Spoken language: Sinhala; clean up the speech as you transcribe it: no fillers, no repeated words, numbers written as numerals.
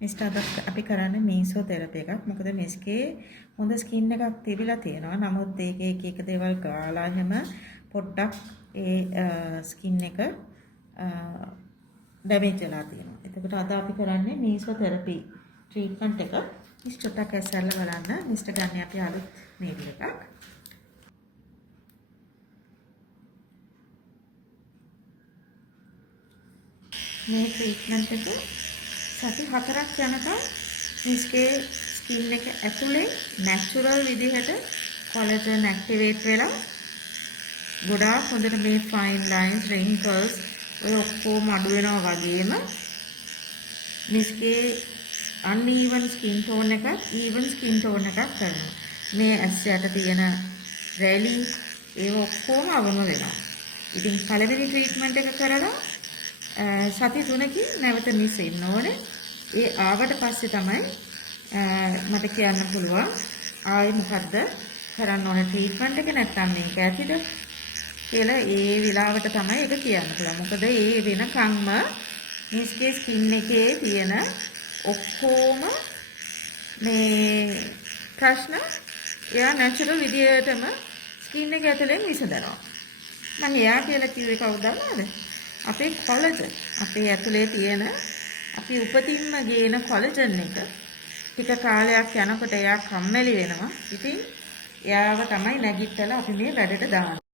මිස්ටර් අපි කරන්නේ මීසෝതെරපි එකක්. මොකද මිස්ගේ හොඳ ස්කින් එකක් තිබිලා තියෙනවා. නමුත් ඒකේ එක දේවල් ගාලා හැම පොඩ්ඩක් ඒ ස්කින් එක ඩැමේජ් වෙලා තියෙනවා. එතකොට අද අපි කරන්නේ මීසෝതെරපි ට්‍රීට්මන්ට් එක. මිස්ටර්ට කැසල්ල බලන්න. මිස්ටර් ගන්න අපි අලුත් මේඩල් එකක්. මේ ට්‍රීට්මන්ට් එක සති 4ක් යනකම් මිස්ගේ ස්කින් එක ඇතුලේ නැචරල් විදිහට කොලජන් ඇක්ටිවේට් වෙලා ගොඩාක් හොඳට මේ ෆයින් ලයින්ස් රින්කල්ස් ඔය ඔක්කොම අඩු වෙනවා වගේම මිස්ගේ uneven skin tone එකක් even skin tone එකක් කරනවා. මේ ඇස් යට තියෙන රැලි ඒ ඔක්කොම අවම වෙනවා. ඉතින් පළවෙනි ට්‍රීට්මන්ට් එක කරලා සති 3කින් නැවත මිස් ඉන්න ඕනේ. ඒ ආවට පස්සේ තමයි මට කියන්න පුළුවන් ආයේ මොකද්ද කරන්න ඕනේ ට්‍රීට්මන්ට් එක නැත්නම් මේක ඇතිද කියලා. ඒ විලාවට තමයි ඒක කියන්න පුළුවන්. මොකද ඒ වෙනකම්ම මිස්ගේ ස්කින් එකේ තියෙන ඔක්කොම මේ ප්‍රශ්න එයා නැචරල් විදියටම ස්කින් එක ඇතුලෙන් විසඳනවා. මම එයා කියලා කිව්වේ කවුද දන්නවද? අපේ කොලජන්. අපේ ඇතුලේ තියෙන අපි උපතින්ම ගේන කොලජන් එක ටික කාලයක් යනකොට එයා කම්මැලි වෙනවා. ඉතින් එයාව තමයි නැගිටලා අපි මේ වැඩට දාන්නේ.